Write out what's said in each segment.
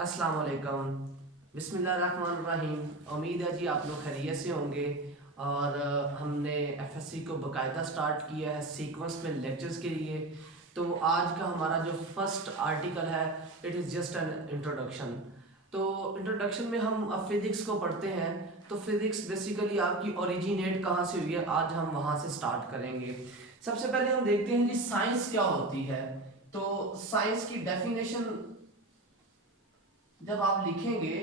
अस्सलाम वालेकुम। बिस्मिल्लाहिर्रहमानिर्रहीम। उम्मीद है जी आप लोग खैरियत से होंगे। और हमने एफएससी को बाकायदा स्टार्ट किया है सीक्वेंस में लेक्चर्स के लिए। तो आज का हमारा जो फर्स्ट आर्टिकल है it is just an introduction. तो इंट्रोडक्शन में हम अब फिज़िक्स को पढ़ते हैं। तो फिज़िक्स बेसिकली आपकी ओरिजिनेट कहाँ से हुई है, आज हम वहाँ से स्टार्ट करेंगे। सबसे पहले हम देखते हैं कि साइंस क्या होती है। तो साइंस की डेफिनेशन जब आप लिखेंगे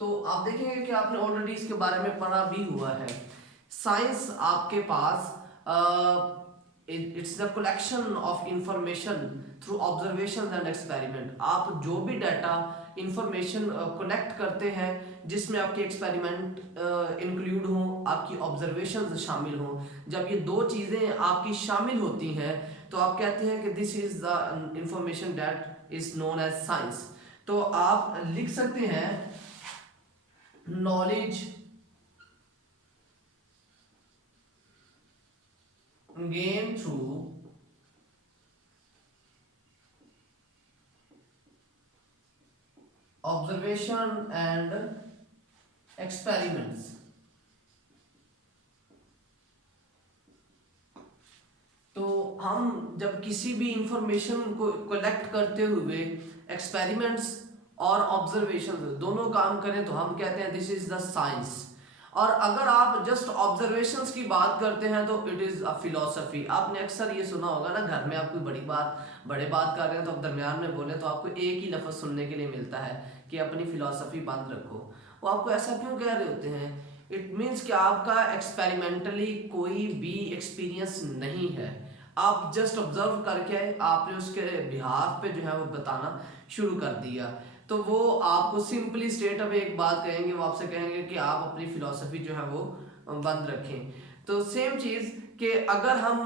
तो आप देखेंगे कि आपने ऑलरेडी इसके बारे में पढ़ा भी हुआ है। साइंस आपके पास it's the collection of information through observation and experiment. आप जो भी डाटा इंफॉर्मेशन कलेक्ट करते हैं जिसमें आपके एक्सपेरिमेंट इंक्लूड हों, आपकी ऑब्जर्वेशन शामिल हों, जब ये दो चीज़ें आपकी शामिल होती हैं तो आप कहते हैं कि this is the information that is known as science. तो आप लिख सकते हैं knowledge gain through observation and experiments. तो हम जब किसी भी इंफॉर्मेशन को कलेक्ट करते हुए एक्सपेरिमेंट्स और ऑब्जर्वेशन दोनों काम करें तो हम कहते हैं दिस इज द साइंस। और अगर आप जस्ट ऑब्जर्वेशंस की बात करते हैं तो इट इज़ अ फिलोसफी। आपने अक्सर ये सुना होगा ना, घर में आप कोई बड़े बात कर रहे हैं तो आप दरमियान में बोले तो आपको एक ही लफ्ज़ सुनने के लिए मिलता है कि अपनी फिलोसफी बंद रखो। वो आपको ऐसा क्यों कह रहे होते हैं? इट मीन्स कि आपका एक्सपेरिमेंटली कोई भी एक्सपीरियंस नहीं है। आप जस्ट ऑब्जर्व करके आपने उसके बिहाफ पे जो है वो बताना शुरू कर दिया। तो वो आपको सिंपली स्टेट अप एक बात कहेंगे, वो आपसे कहेंगे कि आप अपनी फिलॉसफी जो है वो बंद रखें। तो सेम चीज़ कि अगर हम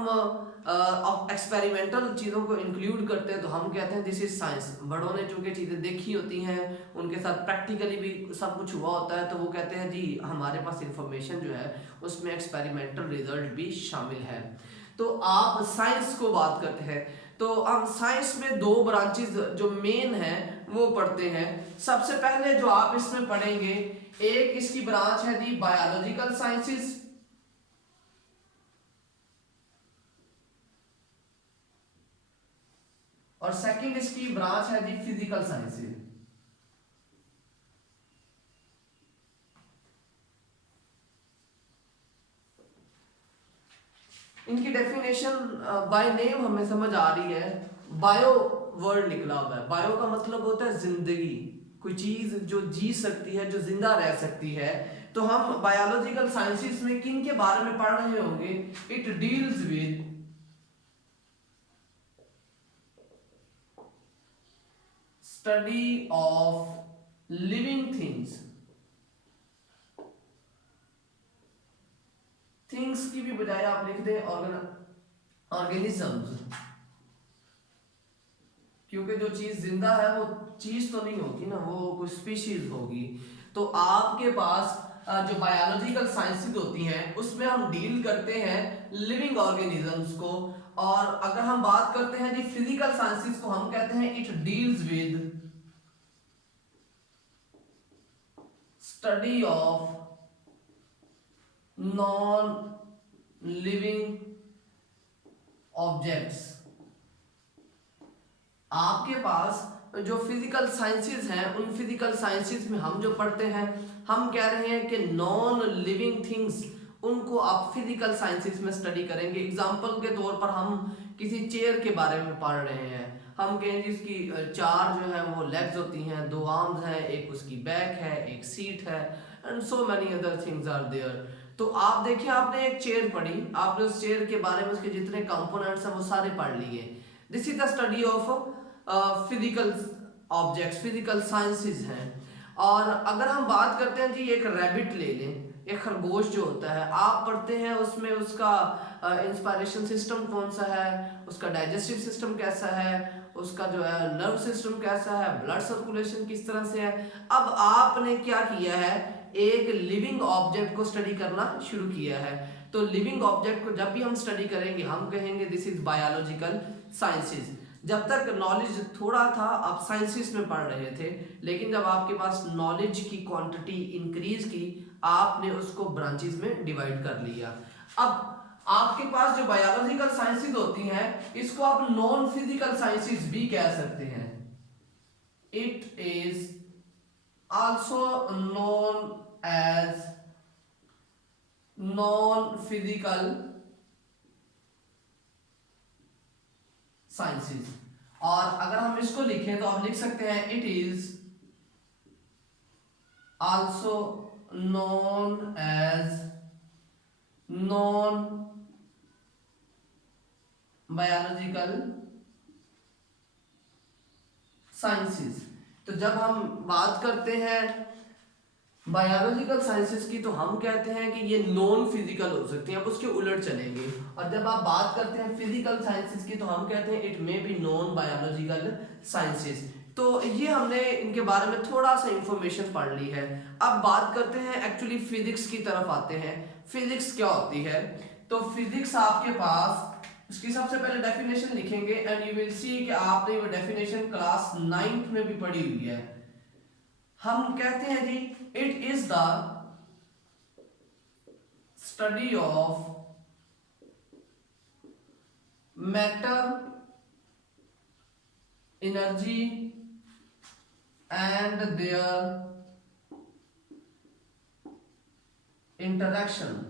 एक्सपेरिमेंटल चीज़ों को इंक्लूड करते हैं तो हम कहते हैं दिस इज साइंस। बड़ों ने चूँकि चीज़ें देखी होती हैं, उनके साथ प्रैक्टिकली भी सब कुछ हुआ होता है, तो वो कहते हैं जी हमारे पास इंफॉर्मेशन जो है उसमें एक्सपेरिमेंटल रिजल्ट भी शामिल है। तो आप साइंस को बात करते हैं तो हम साइंस में दो ब्रांचेस जो मेन है वो पढ़ते हैं। सबसे पहले जो आप इसमें पढ़ेंगे, एक इसकी ब्रांच है दी बायोलॉजिकल साइंसेस, और सेकंड इसकी ब्रांच है दी फिजिकल साइंसेस। इनकी डेफिनेशन बाय नेम हमें समझ आ रही है। बायो वर्ड निकला हुआ है। बायो का मतलब होता है जिंदगी, कोई चीज जो जी सकती है, जो जिंदा रह सकती है। तो हम बायोलॉजिकल साइंसेस में किन के बारे में पढ़ रहे होंगे? It deals with study of living things. Things की भी बजाय आप लिख दें ऑर्गेनिजम्स, क्योंकि जो चीज जिंदा है वो चीज तो नहीं होगी ना, वो कोई स्पीशीज होगी। तो आपके पास जो बायोलॉजिकल साइंसेज होती हैं उसमें हम डील करते हैं लिविंग ऑर्गेनिजम्स को। और अगर हम बात करते हैं जी फिजिकल साइंसेज को, हम कहते हैं it deals with study of non living objects. आपके पास जो फिजिकल साइंसेज हैं उन फिजिकल साइंसेज में हम जो पढ़ते हैं, हम कह रहे हैं कि नॉन लिविंग थिंग्स उनको आप फिजिकल साइंसेज में स्टडी करेंगे। एग्जांपल के तौर पर हम किसी चेयर के बारे में पढ़ रहे हैं, हम कहेंगे इसकी चार जो है वो लेग्स होती हैं, दो आर्म्स हैं, एक उसकी बैक है, एक सीट है, and so many other things are there. तो आप देखिए, आपने एक चेयर पढ़ी, आपने उस चेयर के बारे में उसके जितने कंपोनेंट्स हैं वो सारे पढ़ लिए। This is the study of physical objects, physical sciences हैं। और अगर हम बात करते हैं जी, एक रैबिट ले लें, एक खरगोश जो होता है, आप पढ़ते हैं उसमें उसका इंस्पायरेशन सिस्टम कौन सा है, उसका डाइजेस्टिव सिस्टम कैसा है, उसका जो है नर्व सिस्टम कैसा है, ब्लड सर्कुलेशन किस तरह से है। अब आपने क्या किया है, एक लिविंग ऑब्जेक्ट को स्टडी करना शुरू किया है। तो लिविंग ऑब्जेक्ट को जब भी हम स्टडी करेंगे हम कहेंगे दिस इज बायोलॉजिकल साइंसेज। जब तक नॉलेज थोड़ा था आप साइंसेस में पढ़ रहे थे, लेकिन जब आपके पास नॉलेज की क्वांटिटी इंक्रीज की, आपने उसको ब्रांचेस में डिवाइड कर लिया। अब आपके पास जो बायोलॉजिकल साइंसेस होती हैं, इसको आप नॉन फिजिकल साइंसेस भी कह सकते हैं। It is also known as non physical sciences. और अगर हम इसको लिखें तो आप लिख सकते हैं it is also known as non biological sciences. तो जब हम बात करते हैं बायोलॉजिकल साइंसेस की, तो हम कहते हैं कि ये नॉन फिजिकल हो सकती हैं, अब उसके उलट चलेंगे। और जब आप बात करते हैं फिजिकल साइंसेस की, तो हम कहते हैं it may be non biological sciences. तो ये हमने इनके बारे में थोड़ा सा इंफॉर्मेशन पढ़ ली है। अब बात करते हैं एक्चुअली फिजिक्स की तरफ आते हैं। फिजिक्स क्या होती है? तो फिजिक्स आपके पास, इसकी सबसे पहले डेफिनेशन लिखेंगे एंड यू विल सी कि आपने वो डेफिनेशन क्लास 9th में भी पढ़ी हुई है। हम कहते हैं जी it is the study of matter, energy and their interaction.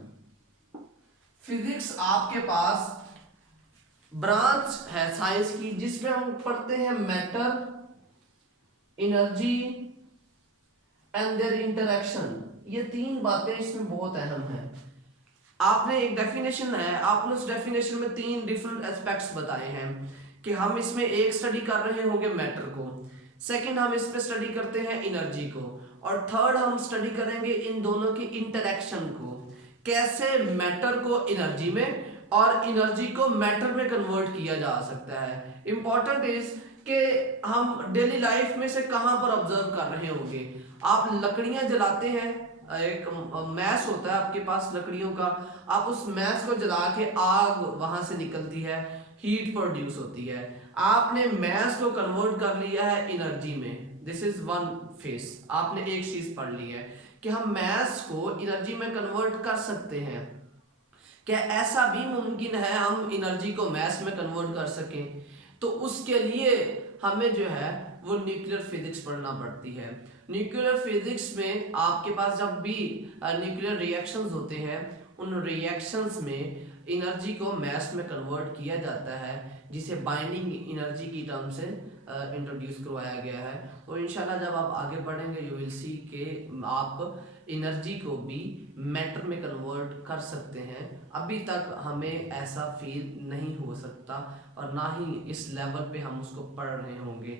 Physics आपके पास ब्रांच है साइंस की जिसमें हम पढ़ते हैं matter, energy and their interaction. ये तीन बातें इसमें बहुत अहम है। आपने एक डेफिनेशन है, आपने उस डेफिनेशन में तीन डिफरेंट एस्पेक्ट्स बताए हैं कि हम इसमें एक स्टडी कर रहे होंगे मैटर को, सेकंड हम इसमें स्टडी करते हैं एनर्जी को, और थर्ड हम स्टडी करेंगे इन दोनों की इंटरेक्शन को, कैसे मैटर को एनर्जी में और एनर्जी को मैटर में कन्वर्ट किया जा सकता है। इंपॉर्टेंट इज कि हम डेली लाइफ में से कहां पर ऑब्जर्व कर रहे होंगे। आप लकड़ियां जलाते हैं, एक मैस होता है आपके पास लकड़ियों का, आप उस मैस को जला के आग वहां से निकलती है, हीट प्रोड्यूस होती है। आपने मैस को कन्वर्ट कर लिया है एनर्जी में। दिस इज वन फेस, आपने एक चीज पढ़ ली है कि हम मैस को एनर्जी में कन्वर्ट कर सकते हैं। क्या ऐसा भी मुमकिन है हम एनर्जी को मैस में कन्वर्ट कर सकें? तो उसके लिए हमें जो है वो न्यूक्लियर फिजिक्स पढ़ना पड़ती है। न्यूक्लियर फिजिक्स में आपके पास जब भी न्यूक्लियर रिएक्शंस होते हैं, उन रिएक्शंस में एनर्जी को मैस में कन्वर्ट किया जाता है, जिसे बाइंडिंग एनर्जी की टर्म से इंट्रोड्यूस करवाया गया है। तो इंशाल्लाह जब आप आगे बढ़ेंगे यू विल सी के आप एनर्जी को भी मैटर में कन्वर्ट कर सकते हैं। अभी तक हमें ऐसा फील नहीं हो सकता और ना ही इस लेवल पे हम उसको पढ़ रहे होंगे।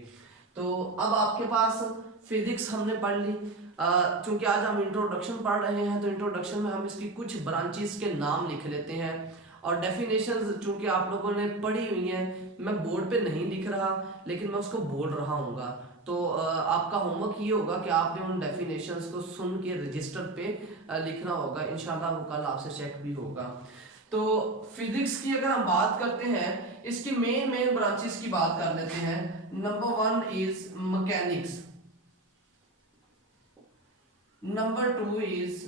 तो अब आपके पास फिजिक्स हमने पढ़ ली। चूंकि आज हम इंट्रोडक्शन पढ़ रहे हैं, तो इंट्रोडक्शन में हम इसकी कुछ ब्रांचेस के नाम लिख लेते हैं, और डेफिनेशंस चूंकि आप लोगों ने पढ़ी हुई हैं, मैं बोर्ड पे नहीं लिख रहा लेकिन मैं उसको बोल रहा हूँगा। तो आपका होमवर्क ये होगा कि आपने उन डेफिनेशंस को सुन के रजिस्टर पे लिखना होगा। इंशाल्लाह वो कल आपसे चेक भी होगा। तो फिजिक्स की अगर हम बात करते हैं, इसकी मेन ब्रांचेस की बात कर लेते हैं। Number 1 is mechanics, number 2 is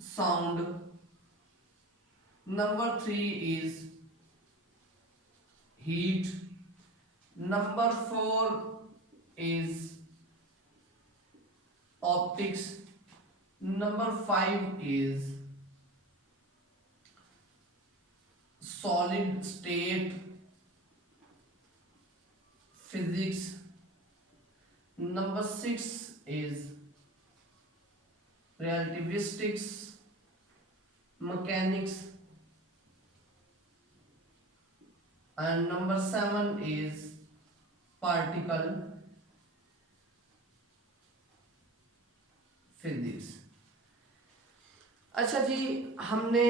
sound, number 3 is heat, number 4 is optics, number 5 is solid state physics, number 6 is relativistics mechanics, and number 7 is particle physics। अच्छा जी, हमने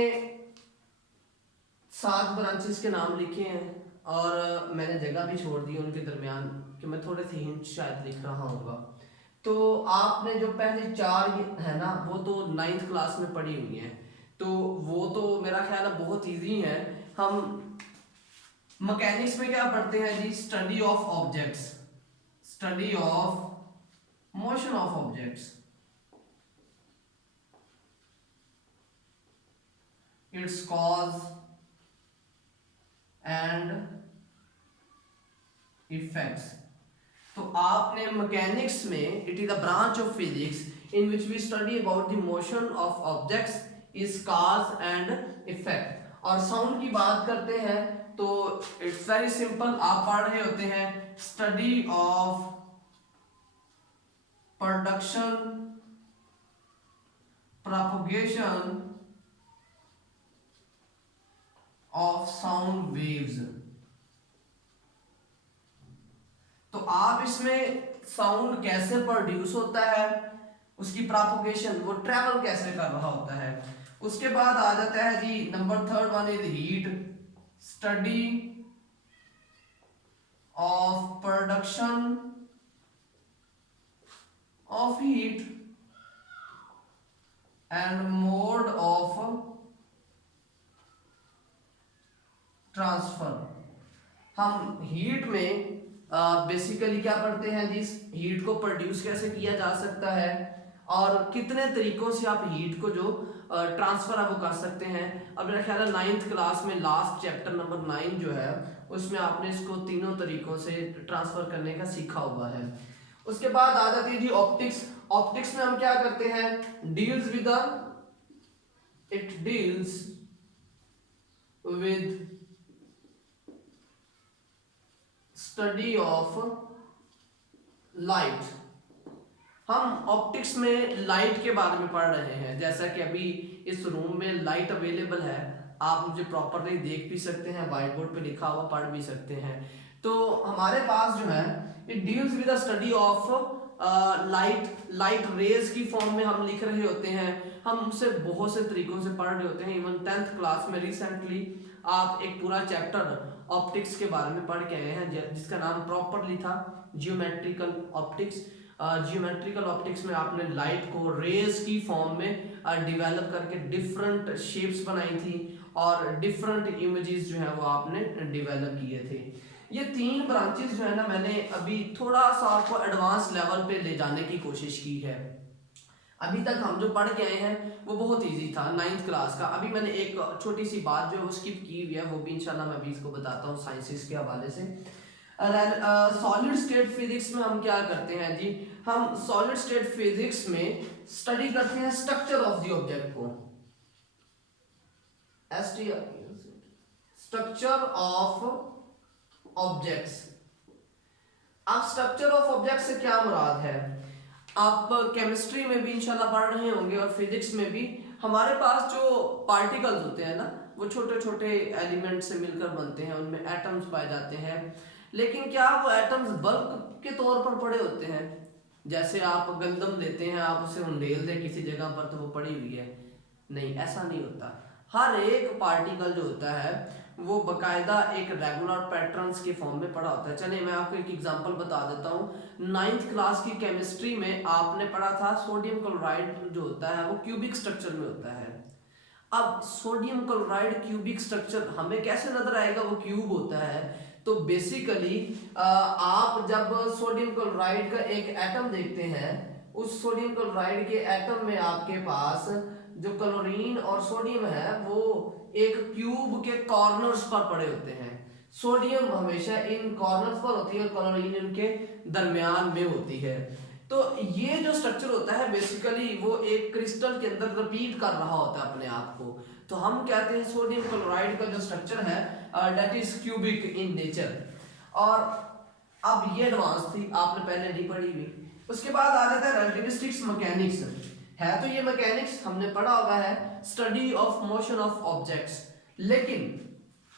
7 ब्रांचेस के नाम लिखे हैं और मैंने जगह भी छोड़ दी उनके दरमियान कि मैं थोड़े से हिंट शायद लिख रहा हूँगा। तो आपने जो पहले 4 है ना, वो तो 9th क्लास में पढ़ी हुई हैं, तो वो तो मेरा ख्याल है बहुत इजी है। हम मैकेनिक्स में क्या पढ़ते हैं जी? Study of objects, study of motion of objects, its cause and effects. तो आपने मैकेनिक्स में, it is a branch of physics in which we study about the motion of objects is cause and effect. और sound की बात करते हैं तो it's very simple, आप पढ़ रहे होते हैं study of production, propagation of sound waves. तो आप इसमें साउंड कैसे प्रोड्यूस होता है, उसकी प्रोपगेशन, वो ट्रेवल कैसे कर रहा होता है। उसके बाद आ जाता है जी number third one is heat, study of production of heat and mode of transfer. हम हीट में बेसिकली क्या पढ़ते हैं जी? हीट को प्रोड्यूस कैसे किया जा सकता है और कितने तरीकों से आप हीट को जो ट्रांसफर है वो कर सकते हैं। अब मेरा ख्याल है 9th क्लास में लास्ट चैप्टर नंबर 9 जो है उसमें आपने इसको तीनों तरीकों से ट्रांसफर करने का सीखा हुआ है। उसके बाद आ जाती है जी ऑप्टिक्स। ऑप्टिक्स में हम क्या करते हैं? Deals with it deals with study of light. हम ऑप्टिक्स में लाइट के बारे में पढ़ रहे हैं, जैसा कि अभी इस रूम में लाइट अवेलेबल है, आप मुझे प्रॉपरली देख भी सकते हैं, व्हाइट बोर्ड पे लिखा हुआ पढ़ भी सकते हैं। तो हमारे पास जो है it deals with the study of light rays की फॉर्म में हम लिख रहे होते हैं। हम उसे बहुत से तरीकों से पढ़ रहे होते हैं। इवन 10th क्लास में रिसेंटली आप एक पूरा चैप्टर ऑप्टिक्स के बारे में पढ़ के आए हैं जिसका नाम प्रॉपरली था जियोमेट्रिकल ऑप्टिक्स। जियोमेट्रिकल ऑप्टिक्स में आपने लाइट को रेज की फॉर्म में डेवलप करके डिफरेंट शेप्स बनाई थी और डिफरेंट इमेजेस जो है वो आपने डेवलप किए थे। ये तीन ब्रांचेस जो है ना, मैंने अभी थोड़ा सा आपको एडवांस लेवल पे ले जाने की कोशिश की है। अभी तक हम जो पढ़ के आए हैं वो बहुत इजी था 9th क्लास का। अभी मैंने एक छोटी सी बात जो है वो स्किप की हुई है, वो भी इंशाल्लाह मैं अभी इसको बताता हूँ साइंसेस के हवाले से। सॉलिड स्टेट फिजिक्स में हम क्या करते हैं जी? हम सॉलिड स्टेट फिजिक्स में स्टडी करते हैं स्ट्रक्चर ऑफ द ऑब्जेक्ट को, स्ट्रक्चर ऑफ ऑब्जेक्ट्स। अब स्ट्रक्चर ऑफ ऑब्जेक्ट से क्या मुराद है? आप केमिस्ट्री में भी इंशाल्लाह पढ़ रहे होंगे और फिजिक्स में भी। हमारे पास जो पार्टिकल्स होते हैं ना, वो छोटे छोटे एलिमेंट से मिलकर बनते हैं, उनमें एटम्स पाए जाते हैं। लेकिन क्या वो एटम्स बल्क के तौर पर पड़े होते हैं? जैसे आप गंदम लेते हैं, आप उसे उंडेल दें किसी जगह पर तो वो पड़ी हुई है? नहीं, ऐसा नहीं होता। हर एक पार्टिकल जो होता है वो बकायदा एक रेगुलर पैटर्न्स के फॉर्म में पड़ा होता है। चलिए मैं आपको एक एग्जांपल बता देता हूँ। 9th क्लास की केमिस्ट्री में आपने पढ़ा था सोडियम क्लोराइड जो होता है वो क्यूबिक स्ट्रक्चर में होता है। अब सोडियम क्लोराइड क्यूबिक स्ट्रक्चर हमें कैसे नजर आएगा? वो क्यूब होता है। तो बेसिकली आप जब सोडियम क्लोराइड का एक एटम देखते हैं, उस सोडियम क्लोराइड के एटम में आपके पास जो क्लोरीन और सोडियम है वो एक क्यूब के कॉर्नर्स पर पड़े होते हैं। सोडियम हमेशा इन कॉर्नर्स पर होती है, क्लोरीन इनके दरमियान में होती है। तो ये जो स्ट्रक्चर होता है बेसिकली वो एक क्रिस्टल के अंदर रिपीट कर रहा होता है अपने आप को। तो हम कहते हैं सोडियम क्लोराइड का जो स्ट्रक्चर है that is cubic in nature. और अब ये एडवांस थी, आपने पहले नहीं पढ़ी हुई। उसके बाद आ जाता है रिलेटिविस्टिक्स मैकेनिक्स। है तो ये मैकेनिक्स हमने पढ़ा हुआ है, study of motion of objects. लेकिन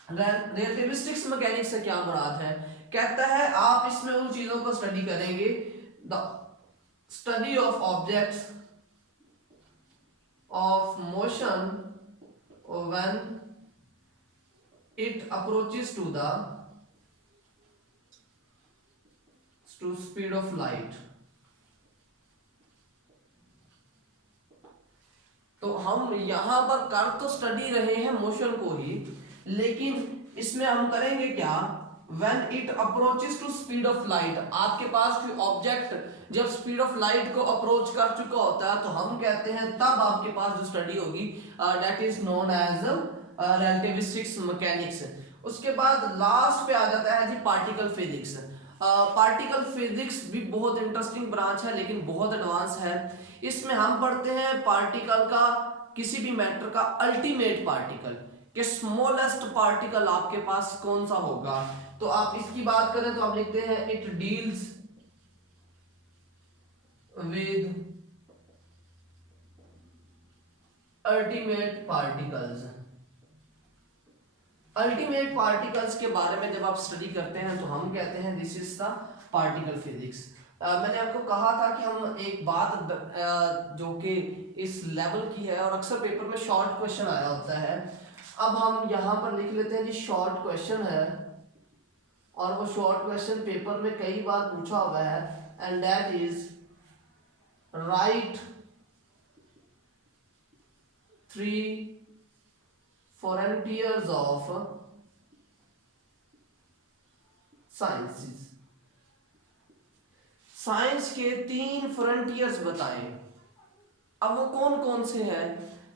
रिलेटिविस्टिक्स मैकेनिक्स से क्या मुराद है? कहता है आप इसमें उन चीजों को स्टडी करेंगे, the study of objects of motion when it approaches to the speed of light. तो हम यहां पर कर तो स्टडी रहे हैं मोशन को ही, लेकिन इसमें हम करेंगे क्या, when it approaches to speed of light, आपके पास कोई ऑब्जेक्ट जब स्पीड ऑफ लाइट को अप्रोच कर चुका होता है तो हम कहते हैं तब आपके पास जो स्टडी होगी that is known as relativistics mechanics. उसके बाद लास्ट पे आ जाता है जी पार्टिकल फिजिक्स। पार्टिकल फिजिक्स भी बहुत इंटरेस्टिंग ब्रांच है लेकिन बहुत एडवांस है। इसमें हम पढ़ते हैं पार्टिकल का, किसी भी मैटर का अल्टीमेट पार्टिकल कि स्मॉलेस्ट पार्टिकल आपके पास कौन सा होगा। तो आप इसकी बात करें तो आप लिखते हैं it deals with ultimate particles. Ultimate particles के बारे में जब आप स्टडी करते हैं तो हम कहते हैं this is the particle physics. मैंने आपको कहा था कि हम एक बात जो कि इस लेवल की है और अक्सर पेपर में शॉर्ट क्वेश्चन आया होता है। अब हम यहाँ पर लिख लेते हैं जी शॉर्ट क्वेश्चन है और वो शॉर्ट क्वेश्चन पेपर में कई बार पूछा हुआ है and that is right 3 frontiers of sciences। Science के 3 फ्रंटियर्स बताएं। अब वो कौन कौन से हैं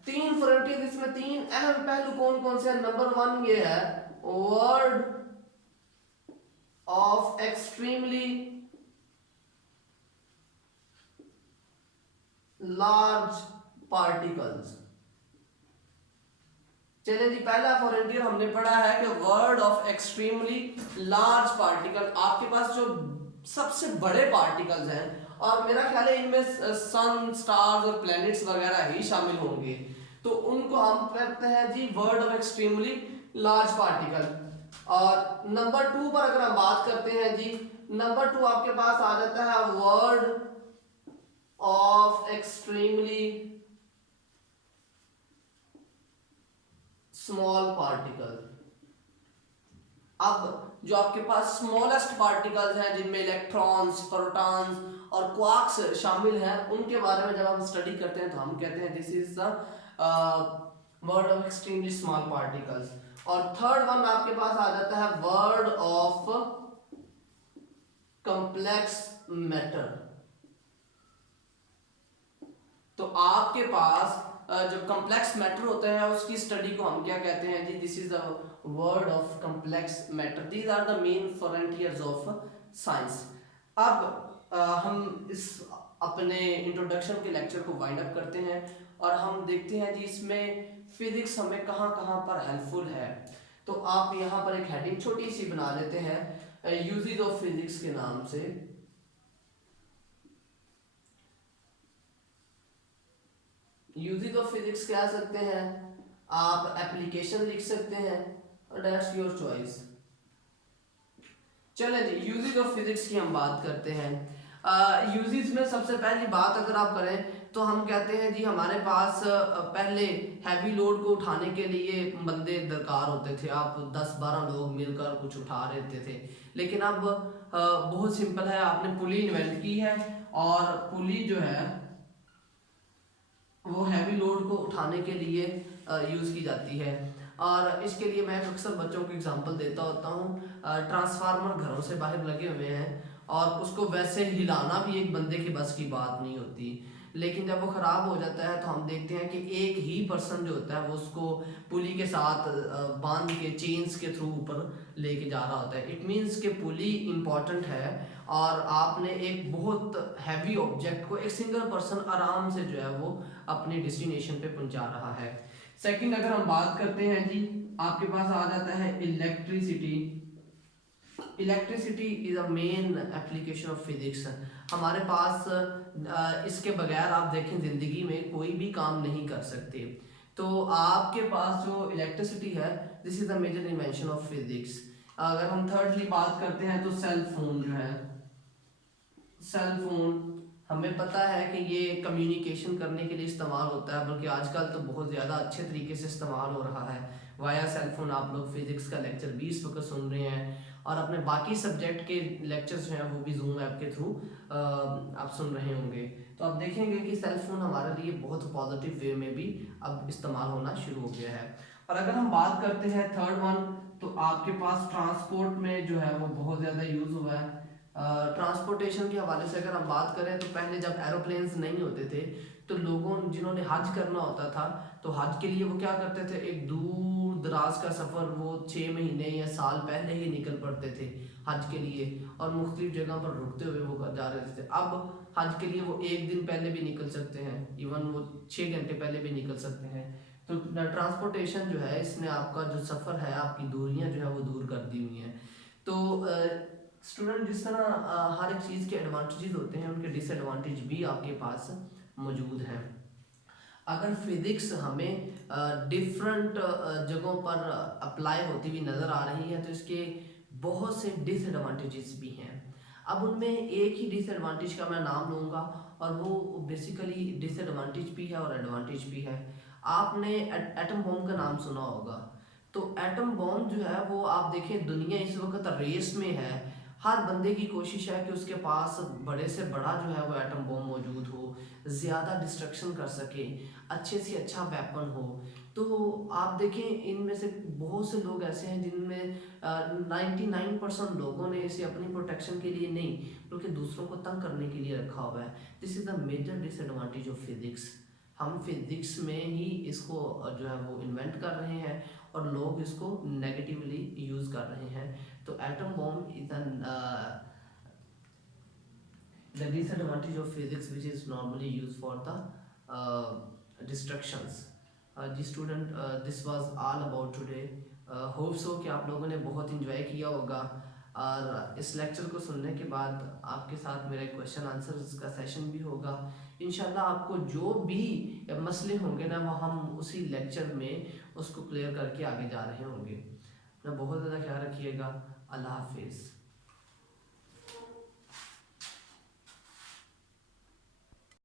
3 फ्रंटियर, इसमें 3 अहम पहलू कौन कौन से हैं। नंबर 1 ये है world of extremely large particles. चलिए जी पहला फ्रंटियर हमने पढ़ा है कि world of extremely large particle, आपके पास जो सबसे बड़े पार्टिकल्स हैं और मेरा ख्याल है इनमें सन, स्टार्स और प्लैनेट्स वगैरह ही शामिल होंगे, तो उनको हम कहते हैं जी world of extremely large particle. और नंबर 2 पर अगर हम बात करते हैं जी, नंबर 2 आपके पास आ जाता है world of extremely small particle. अब जो आपके पास स्मॉलेस्ट पार्टिकल्स हैं जिनमें इलेक्ट्रॉन्स, प्रोटॉन्स और क्वार्क्स शामिल हैं, उनके बारे में जब हम स्टडी करते हैं तो हम कहते हैं this is the world of extremely small particles. और थर्ड वन आपके पास आ जाता है वर्ल्ड ऑफ कॉम्प्लेक्स मैटर। तो आपके पास जो कॉम्प्लेक्स मैटर होता है उसकी स्टडी को हम क्या कहते हैं जी, this is the word of complex matter. These are the main frontiers of science. अब हम इस अपने इंट्रोडक्शन के लेक्चर को वाइंड अप करते हैं और हम देखते हैं जी इसमें फिजिक्स हमें कहाँ कहाँ पर हेल्पफुल है। तो आप यहाँ पर एक हेडिंग छोटी सी बना लेते हैं यूजेस ऑफ फिजिक्स के नाम से। यूजेस ऑफ फिजिक्स कह सकते हैं, आप एप्लीकेशन लिख सकते हैं, दैट्स योर चॉइस। चलें जी यूजेस ऑफ फिजिक्स की हम बात करते हैं। यूजेस में सबसे पहली बात अगर आप करें तो हम कहते हैं जी हमारे पास पहले हैवी लोड को उठाने के लिए बंदे दरकार होते थे, आप 10-12 लोग मिलकर कुछ उठा रहते थे। लेकिन अब बहुत सिंपल है, आपने पुली इन्वेंट की है और पुली जो है वो हैवी लोड को उठाने के लिए यूज़ की जाती है। और इसके लिए मैं अक्सर बच्चों को एग्जांपल देता होता हूँ, ट्रांसफार्मर घरों से बाहर लगे हुए हैं और उसको वैसे हिलाना भी एक बंदे के बस की बात नहीं होती, लेकिन जब वो ख़राब हो जाता है तो हम देखते हैं कि एक ही पर्सन जो होता है वो उसको पुली के साथ बांध के चेन्स के थ्रू ऊपर लेके जा रहा होता है। इट मीन्स कि पुली इम्पॉर्टेंट है और आपने एक बहुत हैवी ऑब्जेक्ट को एक सिंगल पर्सन आराम से जो है वो अपने डेस्टिनेशन पे पहुंचा रहा है। सेकंड अगर हम बात करते हैं जी, आपके पास आ जाता है electricity. Electricity is a main application of physics. हमारे पास इसके बगैर आप देखें ज़िंदगी में कोई भी काम नहीं कर सकते। तो आपके पास जो इलेक्ट्रिसिटी है this is the major invention of physics. अगर हम थर्डली बात करते हैं तो सेल फोन जो है, सेल फोन हमें पता है कि ये कम्युनिकेशन करने के लिए इस्तेमाल होता है, बल्कि आजकल तो बहुत ज़्यादा अच्छे तरीके से इस्तेमाल हो रहा है वाया सेल फोन। आप लोग फिजिक्स का लेक्चर 20 वक्त सुन रहे हैं और अपने बाकी सब्जेक्ट के लेक्चर्स जो हैं वो भी जूम ऐप के थ्रू आप सुन रहे होंगे। तो आप देखेंगे कि सेल फोन हमारे लिए बहुत पॉजिटिव वे में भी अब इस्तेमाल होना शुरू हो गया है। और अगर हम बात करते हैं थर्ड वन तो आपके पास ट्रांसपोर्ट में जो है वो बहुत ज़्यादा यूज़ हुआ है। ट्रांसपोर्टेशन के हवाले से अगर हम बात करें तो पहले जब एरोप्लेन्स नहीं होते थे तो लोगों जिन्होंने हज करना होता था तो हज के लिए वो क्या करते थे, एक दूर दराज का सफ़र वो 6 महीने या साल पहले ही निकल पड़ते थे हज के लिए, और मुख्तलिफ जगह पर रुकते हुए वो जा रहे थे। अब हज के लिए वो एक दिन पहले भी निकल सकते हैं, इवन वो 6 घंटे पहले भी निकल सकते हैं। तो ट्रांसपोर्टेशन जो है इसने आपका जो सफ़र है, आपकी दूरियां जो है वो दूर कर दी हुई हैं। तो स्टूडेंट जिस तरह हर एक चीज़ के एडवांटेजेस होते हैं उनके डिसएडवांटेज भी आपके पास मौजूद हैं। अगर फिजिक्स हमें डिफरेंट जगहों पर अप्लाई होती हुई नज़र आ रही है तो इसके बहुत से डिसएडवांटेजेस भी हैं। अब उनमें एक ही डिसएडवांटेज का मैं नाम लूँगा और वो बेसिकली डिसएडवांटेज भी है और एडवांटेज भी है। आपने एटम बॉम्ब का नाम सुना होगा। तो एटम बॉम्ब जो है वो आप देखें दुनिया इस वक्त रेस में है, हर बंदे की कोशिश है कि उसके पास बड़े से बड़ा जो है वो एटम बॉम्ब मौजूद हो, ज़्यादा डिस्ट्रक्शन कर सके, अच्छे से अच्छा वेपन हो। तो आप देखें इनमें से बहुत से लोग ऐसे हैं जिनमें 99% लोगों ने इसे अपनी प्रोटेक्शन के लिए नहीं बल्कि दूसरों को तंग करने के लिए रखा हुआ है। This is the major disadvantage of physics. हम फिजिक्स में ही इसको जो है वो इन्वेंट कर रहे हैं और लोग इसको नेगेटिवली यूज़ कर रहे हैं। तो atom bomb is an the disadvantage of physics which is normally used for the destructions. जी student, this was all about today. Hope so कि आप लोगों ने बहुत इंजॉय किया होगा और इस लेक्चर को सुनने के बाद आपके साथ मेरा क्वेश्चन आंसर का सेशन भी होगा। इंशाल्लाह आपको जो भी मसले होंगे ना वो हम उसी लेक्चर में उसको क्लियर करके आगे जा रहे होंगे। अपना बहुत ज़्यादा ख्याल रखिएगा। अल्लाह हाफिज़।